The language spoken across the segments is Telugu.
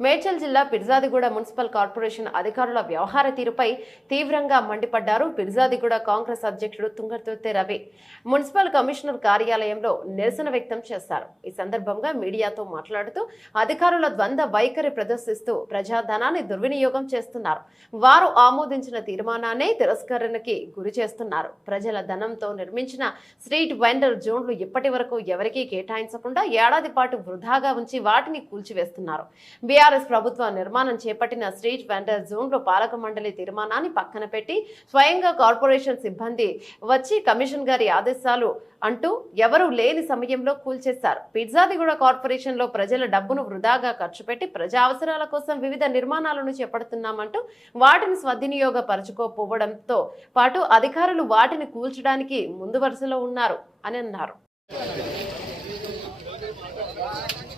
మేడ్చల్ జిల్లా పిర్జాదిగూడ మున్సిపల్ కార్పొరేషన్ అధికారుల వ్యవహార తీరుపై తీవ్రంగా మండిపడ్డారు పిర్జాదిగూడ కాంగ్రెస్ అధ్యక్షుడు తుంగర్తుర్తి రవి. మున్సిపల్ కమిషనర్ కార్యాలయంలో నిరసన వ్యక్తం చేశారు. ఈ సందర్భంగా మీడియాతో మాట్లాడుతూ అధికారుల ద్వంద్వ వైఖరి ప్రదర్శిస్తూ ప్రజాధనాన్ని దుర్వినియోగం చేస్తున్నారు. వారు ఆమోదించిన తీర్మానాన్ని తిరస్కరణకి గురి చేస్తున్నారు. ప్రజల ధనంతో నిర్మించిన స్ట్రీట్ వెండర్ జోన్లు ఇప్పటి వరకు ఎవరికీ కేటాయించకుండా ఏడాది పాటు వృధాగా ఉంచి వాటిని కూల్చివేస్తున్నారు. బీఆర్ఎస్ ప్రభుత్వం నిర్మాణం చేపట్టిన స్ట్రీట్ వెండర్ జోన్లో పాలక మండలి తీర్మానాన్ని పక్కన పెట్టి స్వయంగా కార్పొరేషన్ సిబ్బంది వచ్చి కమిషన్ గారి ఆదేశాలు అంటూ ఎవరూ లేని సమయంలో కూల్చేశారు. పిజ్జాదిగూడ కార్పొరేషన్లో ప్రజల డబ్బును వృధాగా ఖర్చు పెట్టి ప్రజా అవసరాల కోసం వివిధ నిర్మాణాలను చేపడుతున్నామంటూ వాటిని స్వద్వినియోగపరచుకోపోవడంతో పాటు అధికారులు వాటిని కూల్చడానికి ముందు వరుసలో ఉన్నారు అని అన్నారు.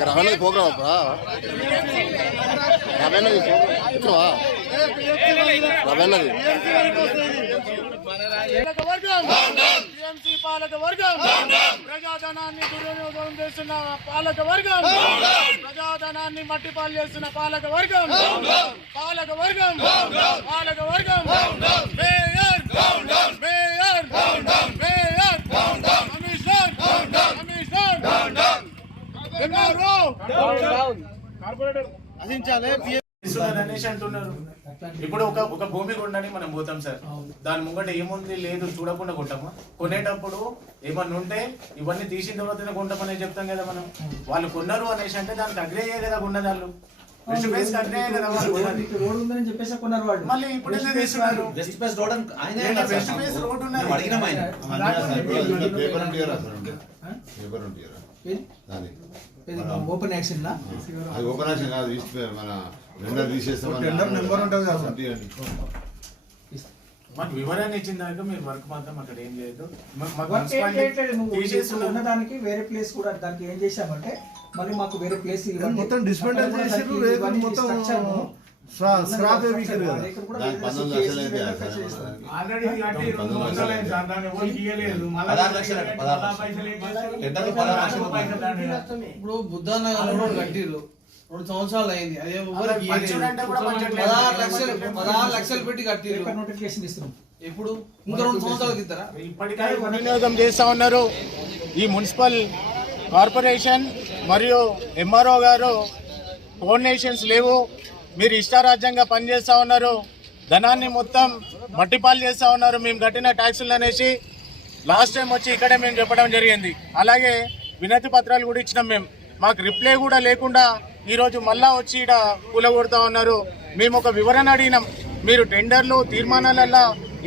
రవాణా ప్రోగ్రామ్ అప్పుడా రవేణది రవేణది పాలక వర్గం ప్రజాధనాన్ని దుర్వినియోగం చేస్తున్న పాలక వర్గం ప్రజాధనాన్ని మట్టిపాలు చేస్తున్న పాలక వర్గం పాలక వర్గం పాలక వర్గం mayor mayor mayor commissioner commissioner అంటున్నారు. ఇప్పుడు ఒక ఒక భూమి కొండని మనం పోతాం సార్. దాని ముంగట ఏముంది? లేదు చూడకుండా కొంటాము? కొనేటప్పుడు ఏమన్నా ఉంటే ఇవన్నీ తీసిన తర్వాతనే కొంటామని చెప్తాం కదా మనం. వాళ్ళు కొన్నారు అనేసి అంటే దానికి అగ్రేయే కదా ఉన్నదాళ్ళు వెస్ట్ బేస్ కదా వాళ్ళు కొన్నది. రోడ్ ఉందని చెప్పేసి కొన్నారు వాళ్ళు. మళ్ళీ ఇప్పుడు ఎందుకు తీస్తున్నారు వెస్ట్ బేస్ రోడ్ అని ఆయనే ఏంటి అన్నారు వెస్ట్ సార్? బేస్ రోడ్ మేము ఉన్నది? అడిగినాం ఆయన. పేపర్ ఉంటియరా పేపర్ ఉంటియరా ఏది? ఓపెన్ యాక్షన్ అది ఓపెన్ యాక్షన్ కాదు ఈస్ట్ మన వెండర్ తీసేస్తాం టెండర్ నెంబర్ ఉంటుంది కదా సార్. మాకు వివరణ ఇచ్చిన దాకా మీరు వర్క్ మాత్రం అక్కడ ఏం లేదు. ఉన్నదానికి వేరే ప్లేస్ కూడా దానికి ఏం చేశామంటే మళ్ళీ మాకు వేరే ప్లేస్. మొత్తం దానికి రేకులు ఇవన్నీ మొత్తం స్క్రాప్ వేపికలు కదా. ఇప్పుడు బుద్ధానగర్ రోడ్ కట్టిర్రు. రెండు సంవత్సరాలు అయింది. అదే. పదహారు లక్షలు పదహారు లక్షలు పెట్టి కట్టిర్రు. నోటిఫికేషన్ ఇస్తున్నాం. ఇప్పుడు ఇంకా రెండు సంవత్సరాలకి ఇస్తారా ఇప్పటికే వినియోగం చేస్తా ఉన్నారు. ఈ మున్సిపల్ కార్పొరేషన్ మరియు ఎంఆర్ఓ గారు కోఆర్డినేషన్స్ లేవు. మీరు ఇష్టారాజ్యంగా పనిచేస్తూ ఉన్నారు ధనాన్ని మొత్తం మట్టిపాలు చేస్తా ఉన్నారు మేము కట్టిన ట్యాక్సులు అనేసి లాస్ట్ టైం వచ్చి ఇక్కడే మేము చెప్పడం జరిగింది. అలాగే వినతి పత్రాలు కూడా ఇచ్చినాం మేము. మాకు రిప్లై కూడా లేకుండా ఈరోజు మళ్ళా వచ్చి ఇక్కడ కూలగొడుతూ ఉన్నారు. మేము ఒక వివరణ అడిగినాం. మీరు టెండర్లు తీర్మానాలల్లా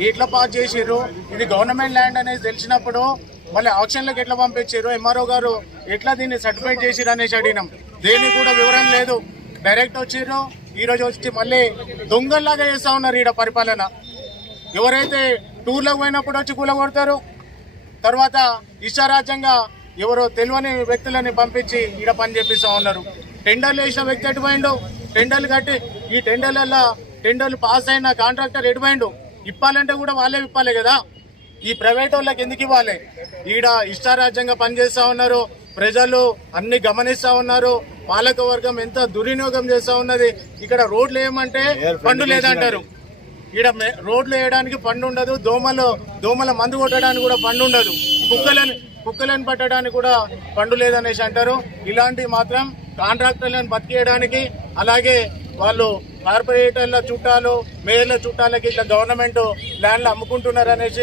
ఎట్లా పాస్ చేసారు ఇది గవర్నమెంట్ ల్యాండ్ అనేది తెలిసినప్పుడు మళ్ళీ ఆప్షన్లకు ఎట్లా పంపించారు ఎంఆర్ఓ గారు ఎట్లా దీన్ని సర్టిఫై చేసిరు అనేసి అడిగినాం. దేనికి కూడా వివరణ లేదు. డైరెక్ట్ వచ్చారు ఈరోజు వచ్చి మళ్ళీ దొంగల్లాగా చేస్తా ఉన్నారు ఈడ పరిపాలన. ఎవరైతే టూర్లకు పోయినప్పుడు వచ్చి కూలగొడతారు తర్వాత ఇష్టారాజ్యంగా ఎవరో తెలియని వ్యక్తులని పంపించి ఈడ పని చేపిస్తా ఉన్నారు. టెండర్లు వేసిన వ్యక్తి ఎటుపోయిండు టెండర్లు కట్టి ఈ టెండర్లలో టెండర్లు పాస్ అయిన కాంట్రాక్టర్ ఎటుపోయిండు ఇప్పాలంటే కూడా వాళ్ళే ఇప్పాలి కదా? ఈ ప్రైవేట్ వాళ్ళకి ఎందుకు ఇవ్వాలి? ఈడ ఇష్టారాజ్యంగా పనిచేస్తూ ఉన్నారు ప్రజలు అన్ని గమనిస్తూ ఉన్నారు పాలక వర్గం ఎంత దుర్వినియోగం చేస్తా ఉన్నది? ఇక్కడ రోడ్లు వేయమంటే పండు లేదంటారు. మే- రోడ్లు వేయడానికి పండు ఉండదు దోమలు దోమల మందు కొట్టడానికి కూడా పండు ఉండదు. కుక్కలని కుక్కలను పట్టడానికి కూడా పండు లేదనేసి అంటారు. ఇలాంటివి మాత్రం కాంట్రాక్టర్లను బతికేయడానికి అలాగే వాళ్ళు కార్పొరేటర్ల చుట్టాలు మేయర్ల చుట్టాలకి ఇట్లా గవర్నమెంట్ ల్యాండ్లు అమ్ముకుంటున్నారు అనేసి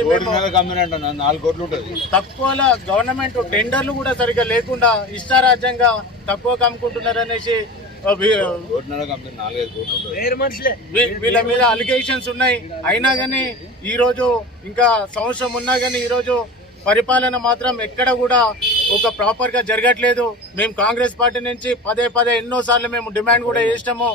తక్కువలో గవర్నమెంట్ టెండర్లు కూడా సరిగ్గా లేకుండా ఇష్టారాజ్యంగా తక్కువకు అమ్ముకుంటున్నారు అనేసి వీళ్ళ మీద అలిగేషన్స్ ఉన్నాయి. అయినా కానీ ఈ రోజు ఇంకా సంవత్సరం ఉన్నా కానీ ఈ రోజు పరిపాలన మాత్రం ఎక్కడ కూడా ఒక ప్రాపర్గా జరగట్లేదు. మేము కాంగ్రెస్ పార్టీ నుంచి పదే పదే ఎన్నో సార్లు మేము డిమాండ్ కూడా చేసినాము.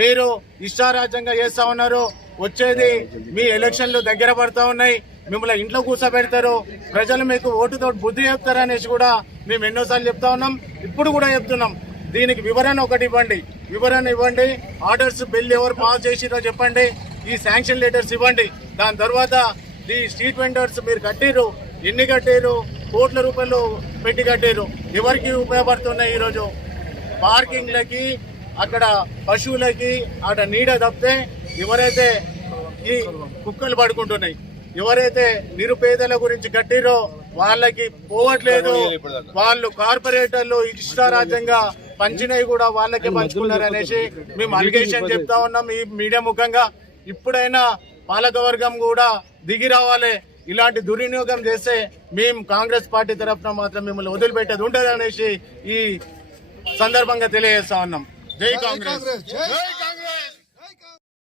మీరు ఇష్టారాజ్యంగా చేస్తా ఉన్నారు. వచ్చేది మీ ఎలక్షన్లు దగ్గర పడతా ఉన్నాయి. మిమ్మల్ని ఇంట్లో కూర్చోబెడతారు. ప్రజలు మీకు ఓటుతో బుద్ధి చెప్తారు అనేసి కూడా మేము ఎన్నోసార్లు చెప్తా ఉన్నాం. ఇప్పుడు కూడా చెప్తున్నాం. దీనికి వివరణ ఒకటి ఇవ్వండి. వివరణ ఇవ్వండి. ఆర్డర్స్ బిల్ ఎవరు పాస్ చేసిరో చెప్పండి. ఈ శాంక్షన్ లెటర్స్ ఇవ్వండి. దాని తర్వాత ఈ స్ట్రీట్ వెండర్స్ మీరు కట్టిరు ఎన్ని కట్టారు కోట్ల రూపాయలు పెట్టి కట్టారు ఎవరికి ఉపయోగపడుతున్నాయి ఈరోజు? పార్కింగ్లకి అక్కడ పశువులకి అక్కడ నీడ తప్పితే ఎవరైతే ఈ కుక్కలు పడుకుంటున్నాయి? ఎవరైతే నిరుపేదల గురించి కట్టిరో వాళ్ళకి పోవట్లేదు. వాళ్ళు కార్పొరేటర్లు ఇష్టారాజ్యంగా పంచినవి కూడా వాళ్ళకే పంచుకున్నారు అనేసి మేము అలిగేషన్ చెప్తా ఉన్నాం ఈ మీడియా ముఖంగా. ఇప్పుడైనా పాలకవర్గం కూడా దిగి రావాలి. ఇలాంటి దుర్వినియోగం చేస్తే మేము కాంగ్రెస్ పార్టీ తరఫున మాత్రం మిమ్మల్ని వదిలిపెట్టేది ఉండదు అనేసి ఈ సందర్భంగా తెలియజేస్తా ఉన్నాం. జై కాంగ్రెస్. జై కాంగ్రెస్.